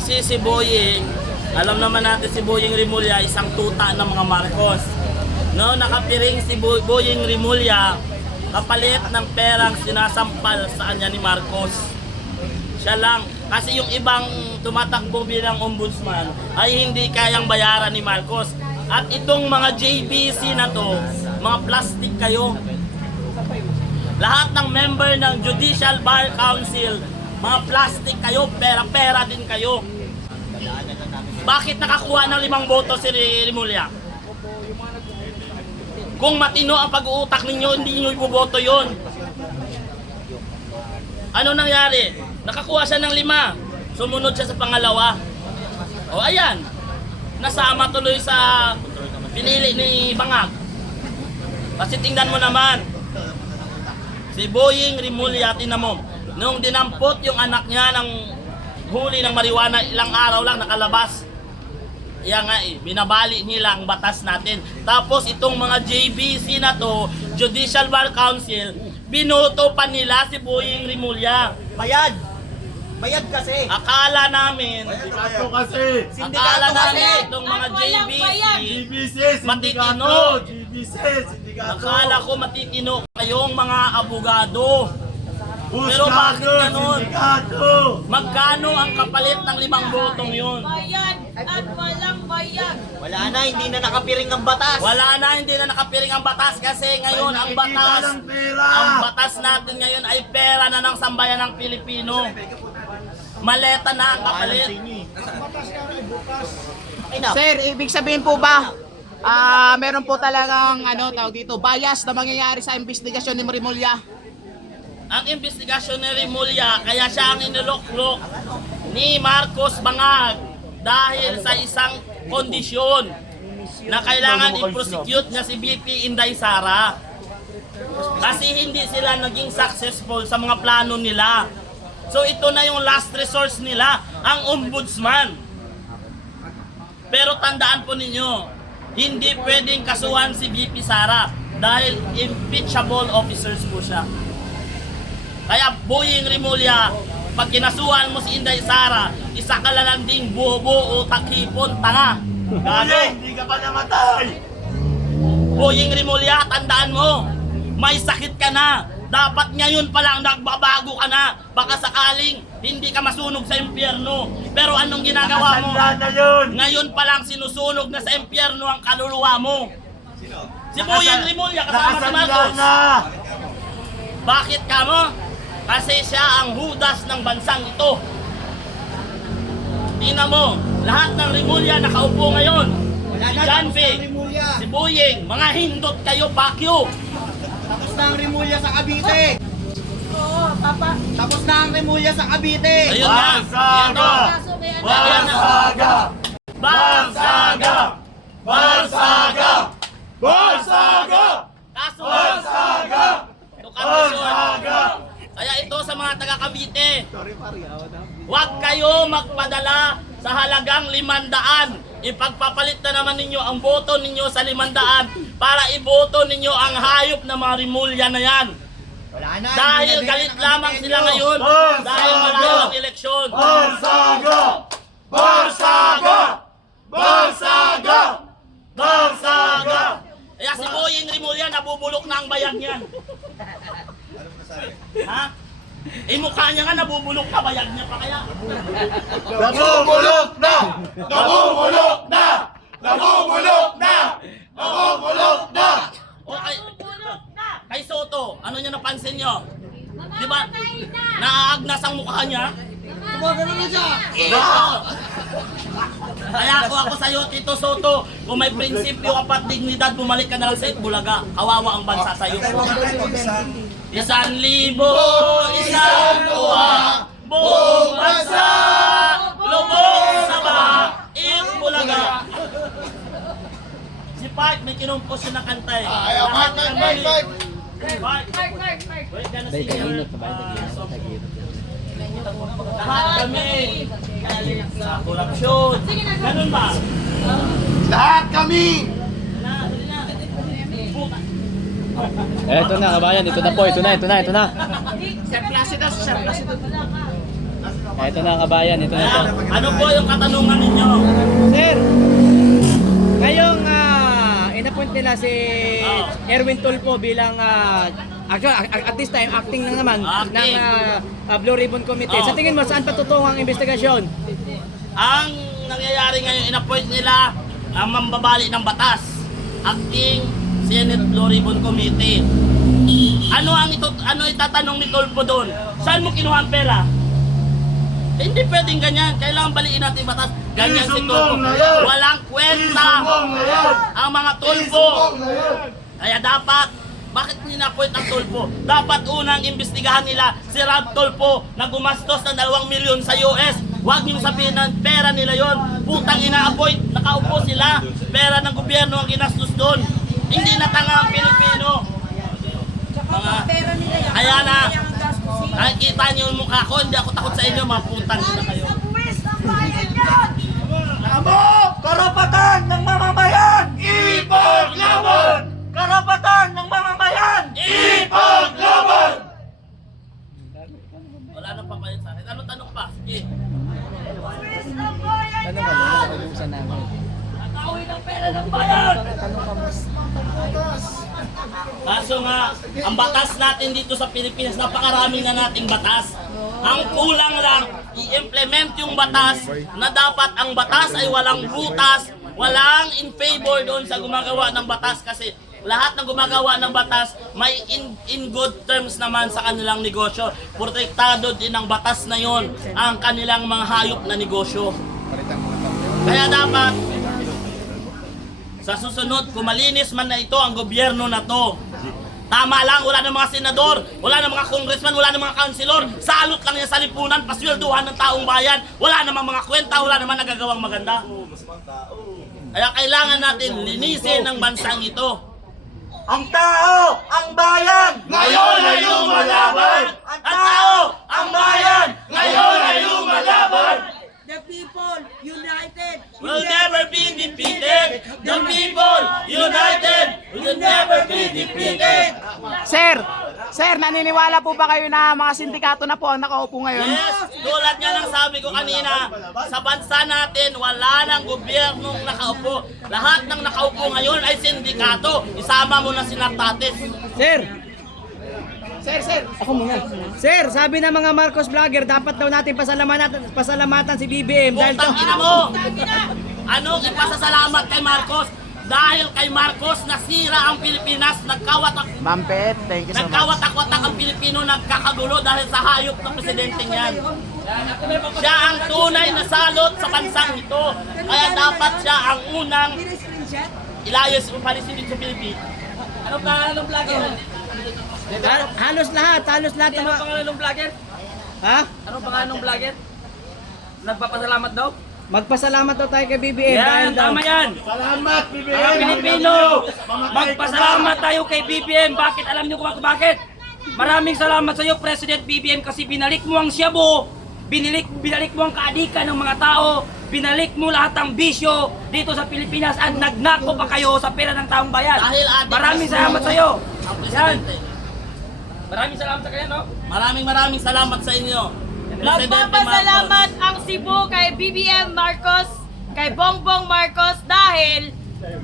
Kasi si Boying, alam naman natin si Boying Rimulya, isang tuta ng mga Marcos. No, nakapiring si Boying Rimulya kapalit ng perang sinasampal sa kanya ni Marcos. Siya lang. Kasi yung ibang tumatakbo bilang ombudsman ay hindi kayang bayaran ni Marcos. At itong mga JBC na to, mga plastic kayo. Lahat ng member ng Judicial Bar Council, mga plastic kayo, pera-pera din kayo. Bakit nakakuha ng 5 boto si Rimulya? Kung matino ang pag-uutak ninyo, hindi nyo iboboto yun. Ano nangyari? Nakakuha siya ng 5. Sumunod siya sa pangalawa. O ayan, nasama tuloy sa pinili ni Bangag. Kasi tingnan mo naman, si Boying Rimulya, tingnan mo, nung dinampot yung anak niya ng huli ng marijuana, ilang araw lang nakalabas. Yan nga binabali nila ang batas natin. Tapos itong mga JBC na to, Judicial Bar Council, binoto pa nila si Boying Rimulya. Bayad! Bayad kasi! Akala namin, Sindikato kasi! akala namin itong mga JBC, GBC, matitino. GBC, sindikato! Akala ko matitino kayong mga abogado. Pero Husgado, bakit ganun? sindikato! Magkano ang kapalit ng 5 botong yun? Bayad at walang bayad. Wala na, hindi na nakapiring ang batas. Wala na, hindi na nakapiring ang batas kasi ngayon ang batas, ng pera! ang batas natin ngayon ay pera na ng sambayan ng Pilipino. Maleta na ang kapalit. Ay na. Sir, ibig sabihin po ba, meron po talagang tawag dito, bias na mangyayari sa investigasyon ni Rimulya? Ang investigasyon ni Rimulya, kaya siya ang iniloklok ni Marcos Bangag dahil sa isang kondisyon na kailangan i-prosecute niya si BP Inday Sara. Kasi hindi sila naging successful sa mga plano nila. So ito na yung last resource nila, ang ombudsman. Pero tandaan po ninyo, hindi pwedeng kasuhan si BP Sara dahil impeachable officers po siya. Kaya Boying Rimulya, pag kinasuhan mo si Inday Sara, isa ka lang ding bobo, utak, hipon, tanga. Gago. Hindi ka pa namatay! Boying Rimulya, tandaan mo, may sakit ka na. Dapat ngayon pa lang nagbabago ka na. Baka sakaling hindi ka masunog sa impyerno. Pero anong ginagawa mo? Nakatanda na yun! Ngayon pa lang sinusunog na sa impyerno ang kaluluwa mo. Si Boying Rimulya kasama si Nakasanda Marcos. na! Bakit ka mo? Kasi siya ang hudas ng bansang ito. Tingnan mo, lahat ng Rimulya nakaupo ngayon. Si John Vic, si Boying, mga hindot kayo, pakyo. Tapos na ang Rimulya sa Cavite. Oo, papa. Tapos na ang Rimulya sa Cavite. Ayun na, yan Barsaga! o. Kaso may ano. Barsaga! Barsaga! Barsaga! Barsaga! Kaso, Barsaga! edukasyon. Barsaga! Kaya ito sa mga taga Cavite, huwag kayo magpadala sa halagang 500. Ipagpapalit na naman ninyo ang boto ninyo sa 500 para iboto ninyo ang hayop na mga Rimulya na yan. Wala na. Dahil galit lamang sila ngayon dahil malayo ang eleksyon. Barsaga! Barsaga! Barsaga! Barsaga! Kaya si Boying Rimulya, nabubulok na ang bayag niyan. Ha? Mukha niya nga nabubulok na, bayag niya pa kaya. Nabubulok na! Nabubulok na! Nabubulok na! Nabubulok na! Okay, Bulok na. kay Soto, ano niya napansin niyo? Di ba, Mamamatay na. naaagnas ang mukha niya? Tumagano na siya. Kaya ako sa'yo, Tito Soto, kung may prinsipyo ka pat dignidad, bumalik ka na lang sa Itbulaga. Kawawa ang bansa sa'yo. 1,000, 1,000 tuwa, buong bansa, lubog sa baha, Itbulaga. Si Park, may kinumpos siya na kanta eh. Lahat kami. Park, wait, gana siya. Lahat kami sa korupsyon. Ganun ba? Lahat kami! Ito na kabayan, ito na po, ito na. Sir Placido, Sir Placido. Ito na kabayan, ito na Kaya, to. ano po yung katanungan ninyo? Sir, ngayong inappoint nila si Erwin Tulfo bilang at this time acting na naman Acting. ng Blue Ribbon Committee. Sa tingin mo saan patutungo ang investigasyon? Ang nangyayari ngayon, in-appoint nila ang mambabali ng batas. Acting Senate Blue Ribbon Committee. Ano itatanong ni Tulfo doon? Saan mo kinuha ang pera? Hindi pwedeng ganyan. Kailangan baliin natin yung batas. Ganyan si Tulfo. Isumbong na yan. Walang kwenta Isumbong na yan. ang mga Tulfo. Isumbong na yan. Kaya dapat, bakit nina-appoint ang Tulfo? Dapat unang imbestigahan nila si Rob Tulfo na gumastos ng 2 milyon sa US. Huwag niyong sabihin na pera nila yon. Putang ina-appoint, nakaupo sila. Pera ng gobyerno ang ginastos doon. Hindi natanga ang Pilipino. Mga, Pera nila yan. kaya na, Kaya ang gastusin. nakikita niyo yung mukha ko, hindi ako takot sa inyo, mga putang ina kayo. Sa buwis ng bayan yan! Tamo! Karapatan ng mamamayan! Ipaglaban! Karapatan ng mamamayan! Ipaglaban! Wala nang papalit sa akin. Ano tanong pa? Sige. Buwis ng bayan Tanong ka muna, pag-uusan namin. Nakauwi ng pera ng bayan! Kaso nga, ang batas natin dito sa Pilipinas, napakarami na nating batas. Ang kulang lang, i-implement yung batas na dapat ang batas ay walang butas, walang in favor doon sa gumagawa ng batas kasi lahat ng gumagawa ng batas may in good terms naman sa kanilang negosyo. Protektado din ng batas na yon ang kanilang mga hayop na negosyo. Kaya dapat sa susunod, kung malinis man na ito ang gobyerno na to, tama lang, wala ng mga senador, wala ng mga congressman, wala ng mga kansilor, salot lang yan sa lipunan, paswelduhan ng taong bayan, wala namang mga kwenta, wala namang nagagawang maganda. Kaya kailangan natin linisin ang bansang ito. Ang tao! Ang bayan! Ngayon ay lumalaban! Ang tao! Ang bayan! Ngayon ay lumalaban! The people united Will never be defeated. The people united will never be defeated. Sir, naniniwala po ba kayo na mga sindikato na po ang nakaupo ngayon? Yes, tulad nga ng sabi ko kanina, sa bansa natin wala nang gobyernong nakaupo. Lahat ng nakaupo ngayon ay sindikato. Isama mo na si Nartates. Sir. Ako muna. Sir, sabi ng mga Marcos vlogger, dapat daw natin pasalamatan si BBM dahil Putang ina mo! Ano ipasasalamat kay Marcos? Dahil kay Marcos nasira ang Pilipinas, Ma'am Pet, thank you so much. nagkawatak-watak ang Pilipino, nagkakagulo dahil sa hayop ng presidenteng yan. Siya ang tunay na salot sa bansang ito. Kaya dapat siya ang unang ilayos o palisin dito sa Pilipinas. Ano pangalan ng vlogger? halos lahat ng mga... pangalan ng vlogger? Ha? Anong pangalan ng vlogger? Nagpapasalamat daw? Magpasalamat daw tayo kay BBM Yan, dahil daw... tama yan! Salamat, BBM! Mga Pilipino, magpasalamat tayo kay BBM. Bakit? Alam niyo kung bakit? Maraming salamat sa iyo, President BBM, kasi binalik mo ang Shabu, binalik mo ang kaadikan ng mga tao, binalik mo lahat ng bisyo dito sa Pilipinas at nagnako pa kayo sa pera ng taong bayan. Maraming salamat sa iyo. Yan. Maraming salamat sa kanya, no? Maraming salamat sa inyo. Presidente Magpapasalamat ang Cebu kay BBM Marcos, kay Bongbong Marcos dahil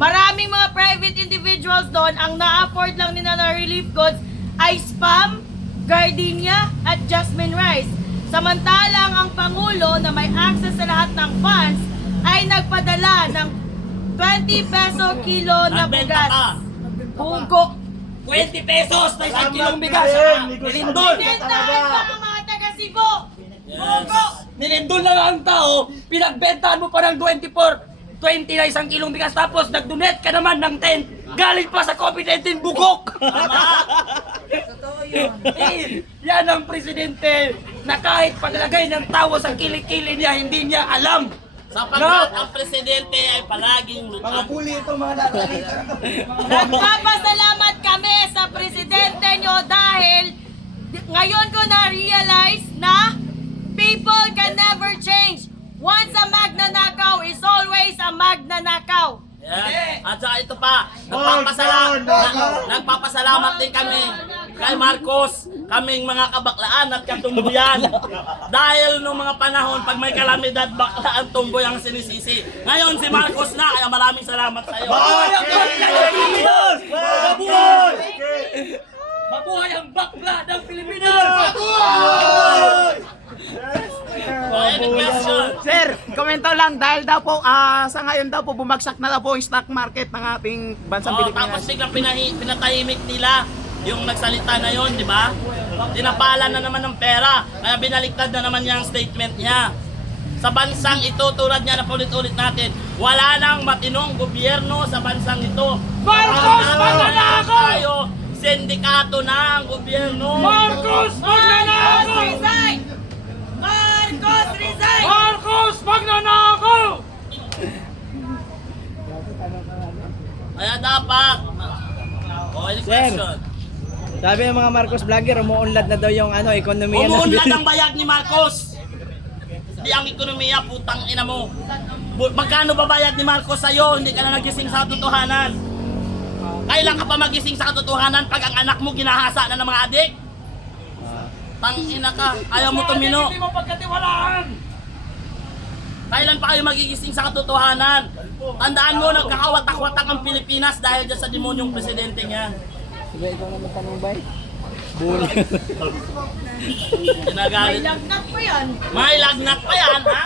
maraming mga private individuals doon ang na-afford lang nila na relief goods ay Spam, Gardenia at Jasmine Rice. Samantalang ang Pangulo na may access sa lahat ng funds ay nagpadala ng 20 peso kilo na Nagbenta bugas. ka. Pugo. 20 pesos na isang kilong bigas. Nilindol. Bentahan pa ang mga taga Cebu. Pugo. Nilindol na nga ang tao, pinagbentahan mo pa ng 20 na isang kilong bigas, tapos nag-donate ka naman ng 10. Galing pa sa COVID-19 bugok. Totoo yun. Yan ang presidente na kahit paglagay ng tao sa kilikili niya, hindi niya alam. Sapagkat ang presidente ay palaging mga puli itong mga lalaki. Nagpapasalamat kami sa presidente nyo dahil ngayon ko na-realize na people can never change. Once a magnanakaw is always a magnanakaw. Yes. At saka ito pa, nagpapasalamat din kami kay Marcos kaming mga kabaklaan at katumbuyan. Dahil noong mga panahon, pag may kalamidad, baklaan tumboy ang sinisisi. Ngayon si Marcos na, kaya maraming salamat sa iyo. Mabuhay! Mabuhay ang bakla ng Pilipinas! Any question? Sir, komento lang dahil daw po sa ngayon daw po bumagsak na daw po yung stock market ng ating bansang Tapos Pilipinas. biglang pinatahimik nila yung nagsalita na yon, di ba? Tinapala na naman ng pera, kaya binaliktad na naman niya ang statement niya. Sa bansang ito, tulad niya na paulit-ulit natin, wala nang matinong gobyerno sa bansang ito. Marcos, magnanakaw! Tayo, sindikato na ang gobyerno. Marcos, magnanakaw! Resign! Marcos, resign! Marcos, magnanakaw! Kaya dapat. Any Sir. question? Sabi ng mga Marcos vlogger, umuunlad na daw yung ekonomiya Umuunlad ang bayag ni Marcos. Hindi ang ekonomiya, putang ina mo. Magkano ba bayad ni Marcos sa'yo? Hindi ka na nagising sa katotohanan. Kailan ka pa magising sa katotohanan pag ang anak mo ginahasa na ng mga adik? Tangina ka, ayaw mo tumino. Hindi mo pagkatiwalaan! Kailan pa kayo magigising sa katotohanan? Tandaan mo, nagkakawatak-watak ang Pilipinas dahil dyan sa demonyong presidente niya. Sige, ikaw naman tanong ba? Ginagalit. Lagnat pa yan. May lagnat pa yan, ha?